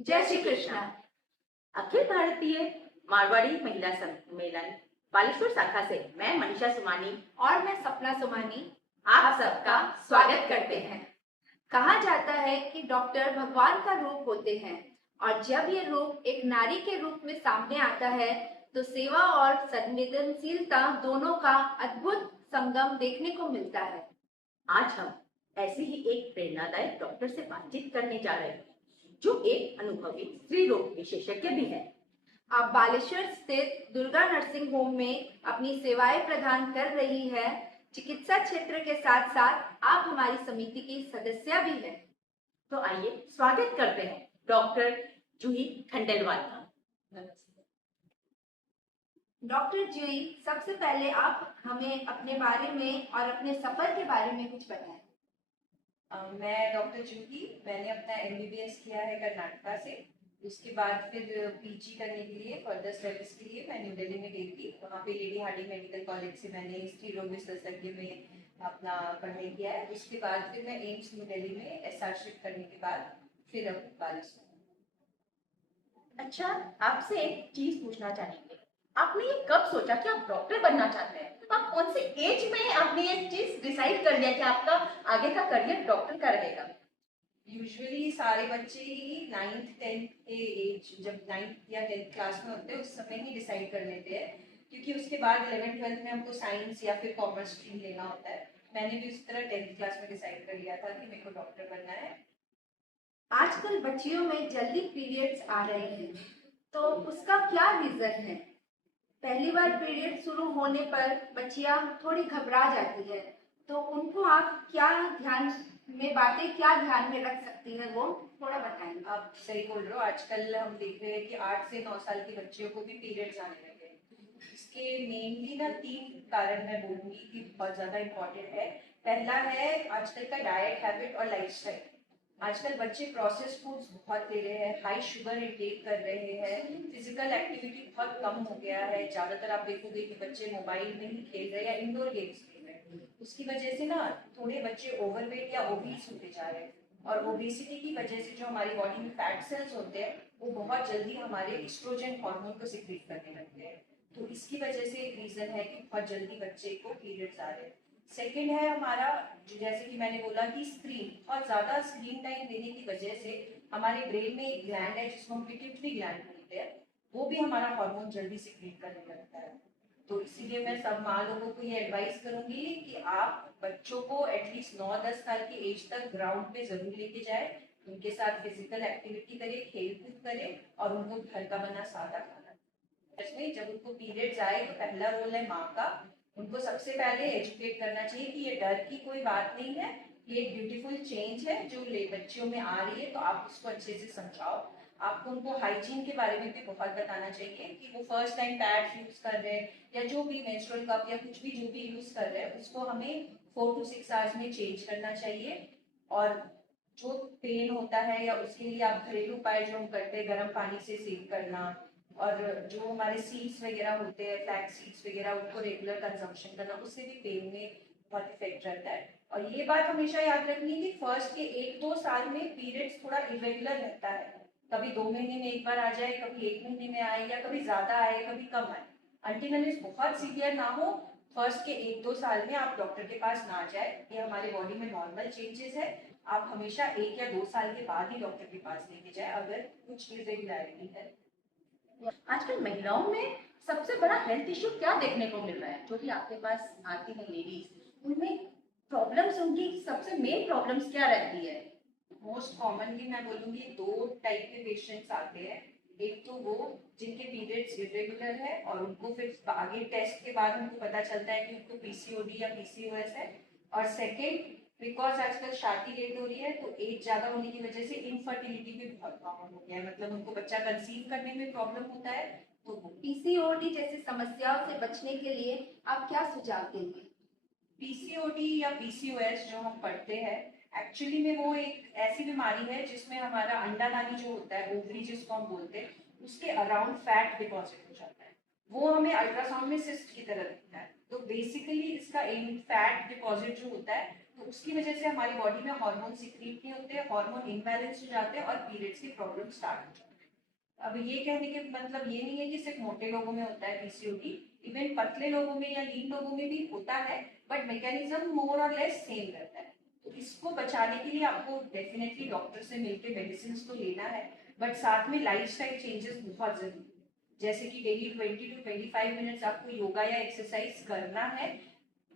जय श्री कृष्णा। अखिल भारतीय मारवाड़ी महिला सम्मेलन बालेश्वर शाखा से मैं मनीषा सुमानी और मैं सपना सुमानी आप सबका स्वागत करते हैं। कहा जाता है कि डॉक्टर भगवान का रूप होते हैं और जब ये रूप एक नारी के रूप में सामने आता है तो सेवा और संवेदनशीलता दोनों का अद्भुत संगम देखने को मिलता है। आज हम ऐसे ही एक प्रेरणादायक डॉक्टर से बातचीत करने जा रहे हैं जो एक अनुभवी स्त्री रोग विशेषज्ञ भी है। आप बालेश्वर स्थित दुर्गा नर्सिंग होम में अपनी सेवाएं प्रदान कर रही है। चिकित्सा क्षेत्र के साथ साथ आप हमारी समिति की सदस्य भी है। तो आइए स्वागत करते हैं डॉक्टर जूही खंडेलवाल का। डॉक्टर जूही, सबसे पहले आप हमें अपने बारे में और अपने सफर के बारे में कुछ बताएं। मैं डॉक्टर जूही, मैंने अपना MBBS किया है कर्नाटका से। उसके बाद फिर PG करने के लिए फर्दर स्टडीज के लिए मैं न्यू दिल्ली में गई थी। वहाँ पे लेडी हार्डिंग मेडिकल कॉलेज से मैंने स्त्री रोग विशेषज्ञ में अपना पढ़ाई किया है। उसके बाद फिर मैं एम्स न्यू दिल्ली में SR शिफ्ट करने के बाद फिर अब बालेश्वर। अच्छा, आपसे एक चीज पूछना चाहेंगे, आपने ये कब सोचा कि आप डॉक्टर बनना चाहते हैं? आप कौन से एज में आपने ये चीज डिसाइड कर लिया कि आपका आगे का करियर डॉक्टर का रहेगा? यूजुअली सारे बच्चे ही 9th 10th के एज, जब 9th या 10th क्लास में होते हैं उस समय ही डिसाइड कर लेते हैं, क्योंकि उसके बाद 11th 12th में हमको साइंस या फिर कॉमर्स स्ट्रीम लेना होता है। मैंने भी उसी तरह 10th क्लास में डिसाइड कर लिया था कि मेरे को डॉक्टर बनना है। आजकल बच्चियों में जल्दी पीरियड्स आ रहे हैं, तो उसका क्या रीजन है? पहली बार पीरियड शुरू होने पर बच्चियां थोड़ी घबरा जाती है, तो उनको आप क्या ध्यान में रख सकती है, वो थोड़ा बताएंगे। आप सही बोल रहे हो, आजकल हम देख रहे हैं कि 8 से 9 साल की बच्चियों को भी पीरियड्स आने लगे हैं। इसके मेनली ना 3 कारण मैं बोलूंगी कि बहुत ज्यादा इम्पोर्टेंट है। पहला है आजकल का डाइट हैबिट और लाइफस्टाइल। आजकल बच्चे प्रोसेस फूड्स बहुत ले रहे हैं, हाई शुगर इंटेक कर रहे हैं, फिजिकल एक्टिविटी बहुत कम हो गया है। ज्यादातर आप देखोगे कि बच्चे मोबाइल में ही खेल रहे हैं या इंडोर गेम्स खेल रहे हैं। उसकी वजह से ना थोड़े बच्चे ओवरवेट या ओबीस होते जा रहे हैं, और ओबेसिटी की वजह से जो हमारी बॉडी में फैट सेल्स होते हैं वो बहुत जल्दी हमारे एस्ट्रोजन हार्मोन को सिक्रीट करने लगते हैं। तो इसकी वजह से एक रीजन है कि बहुत जल्दी बच्चे को पीरियड्स आ रहे हैं। सेकेंड है हमारा, जैसे कि मैंने बोला कि स्क्रीन, बहुत ज्यादा स्क्रीन टाइम देने की वजह से हमारे ब्रेन में एक ग्लैंड है जिसको हम पिट्यूटरी ग्लैंड बोलते हैं, वो भी हमारा हार्मोन जल्दी सिक्रीट करने लगता है। तो इसीलिए मैं सब माँ लोगों को ये एडवाइस करूंगी कि आप बच्चों को एटलीस्ट 9-10 साल की एज तक ग्राउंड पे जरूर लेके जाए, उनके साथ फिजिकल एक्टिविटी करें, खेल कूद करें और उनको घर का बना सादा खाना। इसमें जब उनको पीरियड्स आए तो पहला रोल है माँ का। उनको सबसे पहले एजुकेट करना चाहिए कि ये डर की कोई बात नहीं है, ये एक ब्यूटीफुल चेंज है जो बच्चियों में आ रही है, तो आप उसको अच्छे से समझाओ। आपको उनको हाइजीन के बारे में भी बहुत बताना चाहिए कि वो फर्स्ट टाइम पैड्स यूज कर रहे हैं या जो भी मेंस्ट्रुअल कप या कुछ भी जो भी यूज कर रहे हैं उसको हमें 4 to 6 आवर्स में चेंज करना चाहिए। और जो पेन होता है या उसके लिए आप घरेलू उपाय जो हम करते हैं, गर्म पानी से सेक करना, और जो हमारे सीड्स वगैरह होते हैं, फ्लैक्स सीड्स वगैरह, उनको रेगुलर कंजम्पशन करना, उससे भी पेन में बहुत इफेक्ट रहता है। और ये बात हमेशा याद रखनी कि फर्स्ट के 1-2 साल में पीरियड्स थोड़ा इरेगुलर रहता है, कभी 2 महीने में एक बार आ जाए, कभी 1 महीने में आए, या कभी ज्यादा आए कभी कम आए। अनटिल अनलेस बहुत सीवियर ना हो, फर्स्ट के 1-2 साल में आप डॉक्टर के पास ना जाए। ये हमारे बॉडी में नॉर्मल चेंजेस है। आप हमेशा 1 या 2 साल के बाद ही डॉक्टर के पास लेके जाए अगर कुछ इरेगुलरिटी है। आजकल महिलाओं में सबसे बड़ा हेल्थ इश्यू क्या देखने को मिल रहा है? जो भी आपके पास आती है लेडीज, उनमें प्रॉब्लम्स, उनकी सबसे मेन प्रॉब्लम्स क्या रहती है? मोस्ट कॉमनली मैं बोलूंगी 2 टाइप के पेशेंट्स आते हैं। एक तो वो जिनके पीरियड्स इरेगुलर है और उनको फिर आगे टेस्ट के बाद उनको पता चलता है कि उनको PCOD या PCOS है। और सेकेंड, बिकॉज आजकल शादी लेट हो रही है तो एज ज्यादा होने की वजह से इनफर्टिलिटी भी बहुत कॉमन हो गया है, मतलब उनको बच्चा कंसीव करने में प्रॉब्लम होता है। तो PCOD जैसी समस्याओं से बचने के लिए आप क्या सुझाव देंगे? PCOD या PCOS जो हम पढ़ते हैं, एक्चुअली में वो एक ऐसी बीमारी है जिसमें हमारा अंडा नाली जो होता है, ओवरी जिसको हम बोलते हैं, उसके अराउंड फैट डिपॉजिट हो जाता है। वो हमें अल्ट्रासाउंड में सिस्ट की तरह दिखता है। तो बेसिकली इसका एम फैट डिपॉजिट जो होता है तो उसकी वजह से हमारी बॉडी में हार्मोन सिक्रीट नहीं होते, हार्मोन इम्बैलेंस हो जाते हैं और पीरियड्स की प्रॉब्लम स्टार्ट हो जाती है। अब ये कहने के मतलब ये नहीं है कि सिर्फ मोटे लोगों में होता है पीसीओडी, इवन पतले लोगों में या लीन लोगों में भी होता है, बट मैकेनिज्म मोर और लेस सेम रहता है। तो इसको बचाने के लिए आपको डेफिनेटली डॉक्टर से मिलकर मेडिसिन तो लेना है, बट साथ में लाइफस्टाइल चेंजेस बहुत जरूरी है। जैसे कि डेली 20 to 25 मिनट्स आपको योगा या एक्सरसाइज करना है।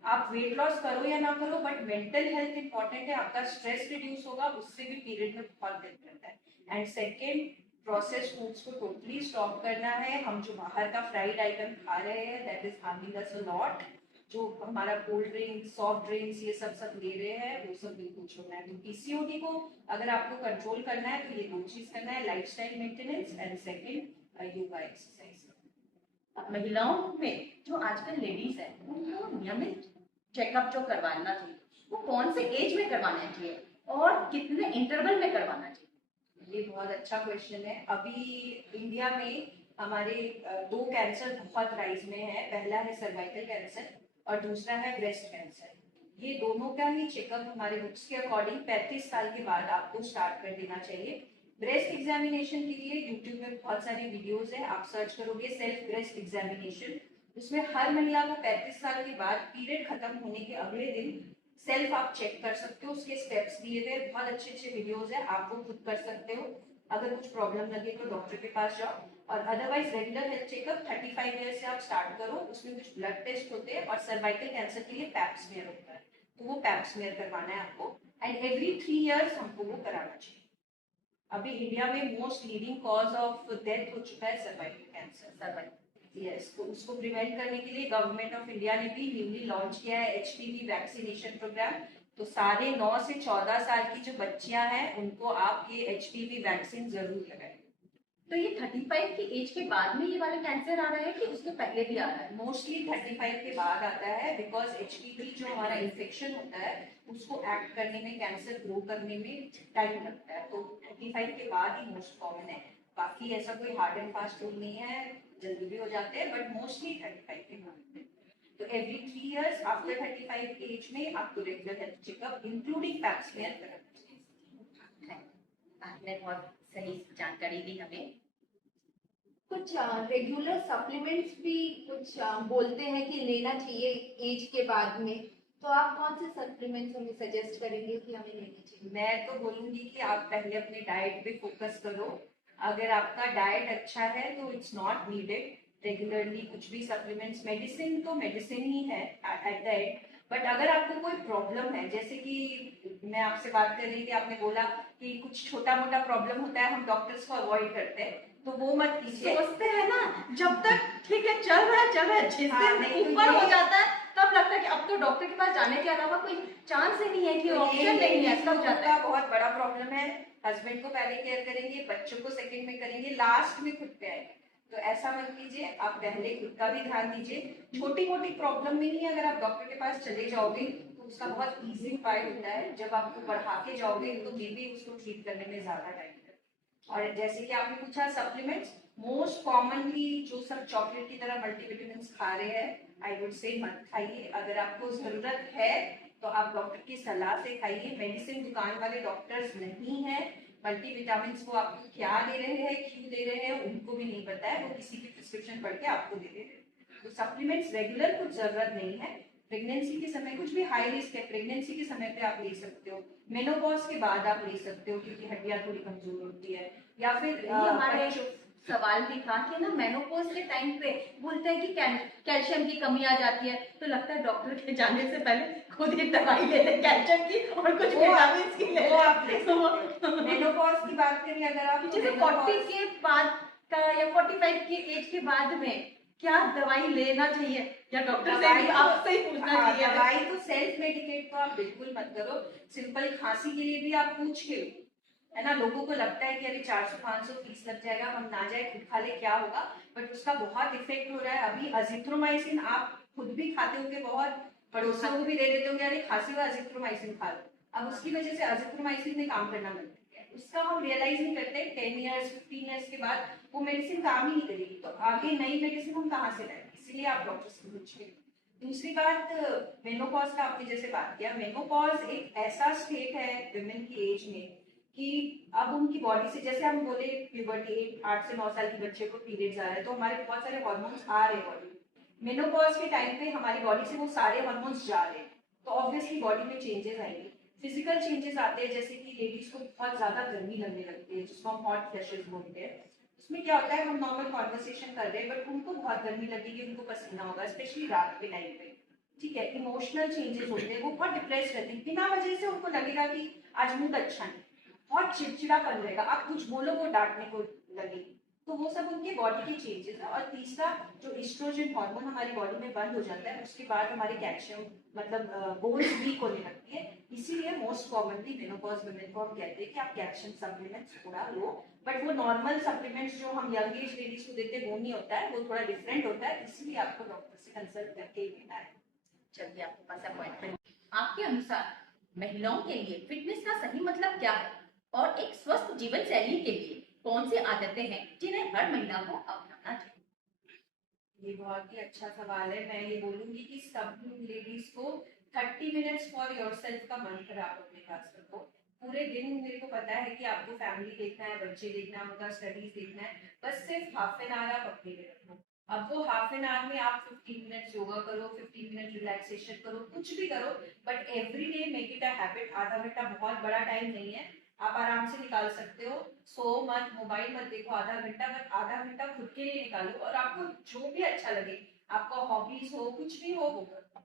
आप वेट लॉस करो या ना करो, बट मेंटल हेल्थ इंपॉर्टेंट है, आपका स्ट्रेस रिड्यूस होगा, उससे भी पीरियड में बहुत हेल्प करता है। एंड सेकेंड, प्रोसेस्ड फूड्स को टोटली स्टॉप करना है। हम जो बाहर का फ्राइड आइटम खा रहे हैं that is harming us a lot. जो हमारा कोल्ड ड्रिंक, सॉफ्ट ड्रिंक्स ये सब ले रहे हैं, वो सब बिल्कुल छोड़ना है। तो पीसीओडी को अगर आपको कंट्रोल करना है तो ये दो चीज करना है, lifestyle maintenance and second yoga exercise. महिलाओं में जो आजकल लेडीज है उनको नियमित चेकअप जो करवाना चाहिए वो कौन से एज में करवाना चाहिए और कितने इंटरवल में करवाना चाहिए? ये बहुत अच्छा क्वेश्चन है। अभी इंडिया में हमारे दो कैंसर बहुत राइज में है। पहला है सर्वाइकल कैंसर और दूसरा है ब्रेस्ट कैंसर। ये दोनों का ही चेकअप हमारे बुक्स के अकॉर्डिंग 35 साल के बाद आपको स्टार्ट कर देना चाहिए। ब्रेस्ट एग्जामिनेशन के लिए यूट्यूब में बहुत सारी वीडियोस है, आप सर्च करोगे सेल्फ ब्रेस्ट एग्जामिनेशन, उसमें हर महिला को 35 साल के बाद पीरियड खत्म होने के अगले दिन सेल्फ आप चेक कर सकते हो। उसके स्टेप्स दिए गए, बहुत अच्छे अच्छे वीडियोस है, आप वो खुद कर सकते हो। अगर कुछ प्रॉब्लम लगे तो डॉक्टर के पास जाओ, और otherwise regular health checkup 35 year से आप स्टार्ट करो। उसमें कुछ ब्लड टेस्ट होते हैं, और सर्वाइकल कैंसर के लिए पैप स्मीयर होता है, तो वो पैप स्मीयर करवाना है आपको। एंड एवरी 3 ईयर्स हमको वो कराना चाहिए। अभी इंडिया में most leading cause of death हो चुका है सर्वाइकल कैंसर। Cervical, yes. तो उसको प्रिवेंट करने के लिए गवर्नमेंट ऑफ इंडिया ने भी न्यूली लॉन्च किया है एचपीवी वैक्सीनेशन प्रोग्राम। तो साढ़े 9 से 14 साल की जो बच्चियां हैं उनको आप ये एचपीवी वैक्सीन जरूर लगाएं। तो ये 35 की एज के बाद में ये वाला कैंसर आ रहा है कि उसके पहले भी आ रहा है? मोस्टली 35 के बाद आता है, बिकॉज एचपीवी जो हमारा इन्फेक्शन होता है उसको एक्ट करने में, कैंसर ग्रो करने में टाइम लगता है। तो 35 के बाद ही मोस्ट कॉमन है। बाकी ऐसा कोई हार्ड एंड फास्ट रूल नहीं है, जल्दी भी हो जाते हैं, बट मोस्टली 35 के बाद। तो एवरी 3 इयर्स आफ्टर 35 एज में आपको regular health checkup including pap smear कराना चाहिए। आपने बहुत सही जानकारी दी हमें। कुछ रेगुलर सप्लीमेंट्स भी कुछ बोलते हैं कि लेना चाहिए एज के बाद में, तो आप कौन से सप्लीमेंट्स हमें सजेस्ट करेंगे कि हमें लेने चाहिए? मैं तो बोलूंगी कि आप पहले अपने डाइट पे फोकस करो। अगर आपका डाइट अच्छा है तो इट्स नॉट नीडेड रेगुलरली कुछ भी सप्लीमेंट्स। मेडिसिन तो मेडिसिन ही है एट द एंड, बट अगर आपको कोई प्रॉब्लम है, जैसे कि मैं आपसे बात कर रही थी, आपने बोला कि कुछ छोटा मोटा प्रॉब्लम होता है हम डॉक्टर्स को अवॉइड करते हैं, तो वो मत कीजिए। सोचते हैं ना, जब तक ठीक है चल रहा है, जिस हाँ, दिन नहीं तो ऊपर हो ये- जाता है तब लगता है कि अब तो डॉक्टर के पास जाने के अलावा कोई चांस ही नहीं है, कि तो ऑप्शन नहीं है, तब जाता का है। बहुत बड़ा प्रॉब्लम है। हस्बैंड को पहले केयर करेंगे, बच्चों को सेकंड में करेंगे, लास्ट में खुद पे आएंगे। तो ऐसा मत कीजिए, आप पहले खुद का भी ध्यान दीजिए। छोटी मोटी प्रॉब्लम में ही अगर आप डॉक्टर के पास चले जाओगे तो उसका बहुत इजी उपाय होता है। जब आपको बढ़ा के जाओगे तो मे बी उसको ट्रीट करने में ज्यादा टाइम लगेगा। और जैसे कि आपने पूछा सप्लीमेंट्स, मोस्ट कॉमनली जो सब चॉकलेट की तरह मल्टीविटामिन खा रहे हैं, आई वुड से मत खाइए। अगर आपको जरूरत है तो आप डॉक्टर की सलाह से खाइए। मेडिसिन दुकान वाले डॉक्टर्स नहीं है, मल्टीविटामिन वो आपको क्या दे रहे हैं, क्यों दे रहे हैं, उनको भी नहीं पता है, वो किसी की प्रिस्क्रिप्शन पढ़ के आपको दे रहे हैं। तो सप्लीमेंट्स रेगुलर कुछ जरूरत नहीं है। प्रेगनेंसी के समय कुछ भी हाई रिस्क है, प्रेगनेंसी के समय पे आप ले सकते हो, मेनोपॉज के बाद आप ले सकते हो क्योंकि हड्डियां थोड़ी कमजोर होती है, या फिर ये हमारे सवाल भी था कि ना मेनोपॉज के टाइम पे बोलते हैं कि कैल्शियम की कमी आ जाती है, तो लगता है डॉक्टर के जाने से पहले खुद ही दवाई ले ले कैल्शियम की और कुछ विटामिन की ले वो आप ले तो मेनोपॉज की बात करें अगर आप, जैसे 40 के बाद का या 45 की एज के बाद में क्या दवाई लेना चाहिए, या डॉक्टर से भी आपसे ही पूछना चाहिए? दवाई तो सेल्फ मेडिकेट तो आप बिल्कुल मत करो। सिंपल खांसी के लिए भी आप पूछ के, है ना, लोगों को लगता है कि अरे 400-500 फीस लग जाएगा, हम ना जाए खुद खा ले क्या होगा, बट उसका बहुत इफेक्ट हो रहा है। अभी अजिथ्रोमाइसिन आप खुद भी खाते होंगे, बहुत पड़ोसियों को भी दे देते होंगे, अरे खांसी हुआ अजिथ्रोमाइसिन खा लो। अब उसकी वजह से अजिथ्रोमाइसिन में काम करना बंद कर दिया, उसका हम रियलाइज नहीं करते। 10 ईयर्स 15 ईयर्स के बाद वो मेडिसिन काम ही नहीं करेगी, तो आगे नई मेडिसिन हम कहाँ से लाएंगे? इसलिए आप डॉक्टर से पूछिए। दूसरी बात, मेनोपॉज का आपने जैसे बात किया, मेनोपॉज एक ऐसा स्टेट है विमेन की एज में कि अब उनकी बॉडी से, जैसे हम बोले प्यूबर्टी 8 से 9 साल के बच्चे को पीरियड्स आ रहे हैं, तो हमारे बहुत सारे हार्मोन्स आ रहे हैं बॉडी में। मेनोपॉज के टाइम पे हमारी बॉडी से वो सारे हार्मोन्स जा रहे हैं, तो ऑब्वियसली बॉडी में चेंजेस आएंगे। फिजिकल चेंजेस आते हैं, जैसे कि लेडीज को बहुत ज्यादा गर्मी लगने लगती है, जिसको हम हॉट फ्लैशेस बोलते हैं। उसमें क्या होता है, हम नॉर्मल कॉन्वर्सेशन कर रहे हैं बट उनको बहुत गर्मी लगेगी, उनको पसीना होगा, स्पेशली रात के टाइम पे। ठीक है, इमोशनल चेंजेस होते हैं, वो बहुत डिप्रेस रहते हैं, बिना वजह से उनको लगेगा कि आज मूड अच्छा नहीं, बहुत चिड़चिड़ापन रहेगा, आप कुछ बोलो वो डांटने को लगे। तो वो सब उनके बॉडी के चेंजेस है। और तीसरा, जो एस्ट्रोजन हार्मोन हमारी बॉडी में बंद हो जाता है, उसके बाद हमारे कैल्शियम मतलब बोन्स वीक होने लगती है। इसीलिए मोस्ट कॉमनली मेनोपॉज वुमेन को हम कहते हैं कि आप कैल्शियम सप्लीमेंट्स थोड़ा लो, बट वो नॉर्मल सप्लीमेंट्स जो हम यंग एज लेडीज को देते हैं वो नहीं होता है, वो थोड़ा डिफरेंट होता है, इसलिए आपको डॉक्टर से कंसल्ट करके ही लेना है। चलिए आपके पास अपॉइंटमेंट। आपके अनुसार महिलाओं के लिए फिटनेस का सही मतलब क्या है, और एक स्वस्थ जीवन शैली के लिए कौन सी आदतें हैं जिन्हें हर महिला को अपनाना चाहिए? ये बहुत ही अच्छा सवाल है। मैं ये बोलूंगी कि सब लेडीज को 30 मिनट्स फॉर योरसेल्फ का मंत्र आप अपने पास रखो। पूरे दिन मेरे को पता है कि आपको फैमिली देखना है, बच्चे देखना है, उनका स्टडीज देखना है, बस सिर्फ हाफ एन आवर आप अपने लिए रखो। अब वो हाफ एन आवर में आप 15 मिनट्स योगा करो, 15 मिनट रिलैक्सेशन करो, कुछ भी करो, but every day make it a habit. आधा घंटा बहुत बड़ा टाइम नहीं है, आप आराम से निकाल सकते हो। सो मत, मोबाइल मत देखो आधा घंटा, बट आधा घंटा खुद के लिए निकालो, और आपको जो भी अच्छा लगे, आपका हॉबीज हो, कुछ भी हो वो करो।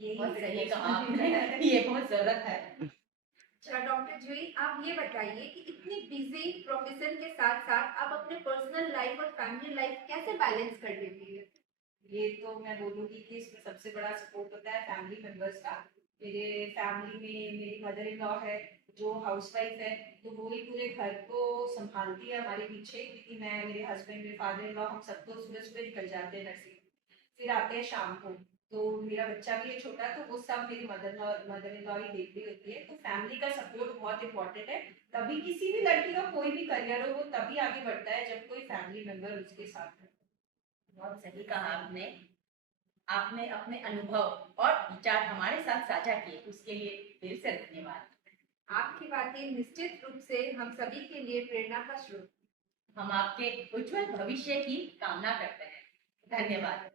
यही बहुत सही fitness कहा में आपने, है। ये बहुत जरूरत है। अच्छा डॉक्टर जूही, आप ये बताइए कि इतनी बिजी प्रोफेशन के साथ साथ आप अपने पर्सनल लाइफ और फैमिली लाइफ कैसे बैलेंस कर लेती है? ये तो मैं बोलूंगी कि इसमें सबसे बड़ा सपोर्ट होता है फैमिली मेंबर्स का। मेरे फैमिली में मेरी मदर इन लॉ है जो हाउसवाइफ है, तो वो ही पूरे घर को संभालती है हमारे पीछे, क्योंकि मैं, मेरे हस्बैंड, मेरे फादर इन लॉ, हम सब तो सुबह सुबह निकल जाते हैं नर्सिंग, फिर आते हैं शाम को। तो मेरा बच्चा भी है छोटा, तो वो सब मेरी मदर इन लॉ ही देख रही होती है। तो फैमिली का सपोर्ट बहुत इंपॉर्टेंट है। तभी किसी भी लड़की का कोई भी करियर हो, वो तभी आगे बढ़ता है जब कोई फैमिली मेंबर उसके साथ है। बहुत सही कहा आपने। आपने अपने अनुभव और विचार हमारे साथ साझा किए, उसके लिए फिर से धन्यवाद। आपकी बातें निश्चित रूप से हम सभी के लिए प्रेरणा का स्रोत। हम आपके उज्जवल भविष्य की कामना करते हैं। धन्यवाद।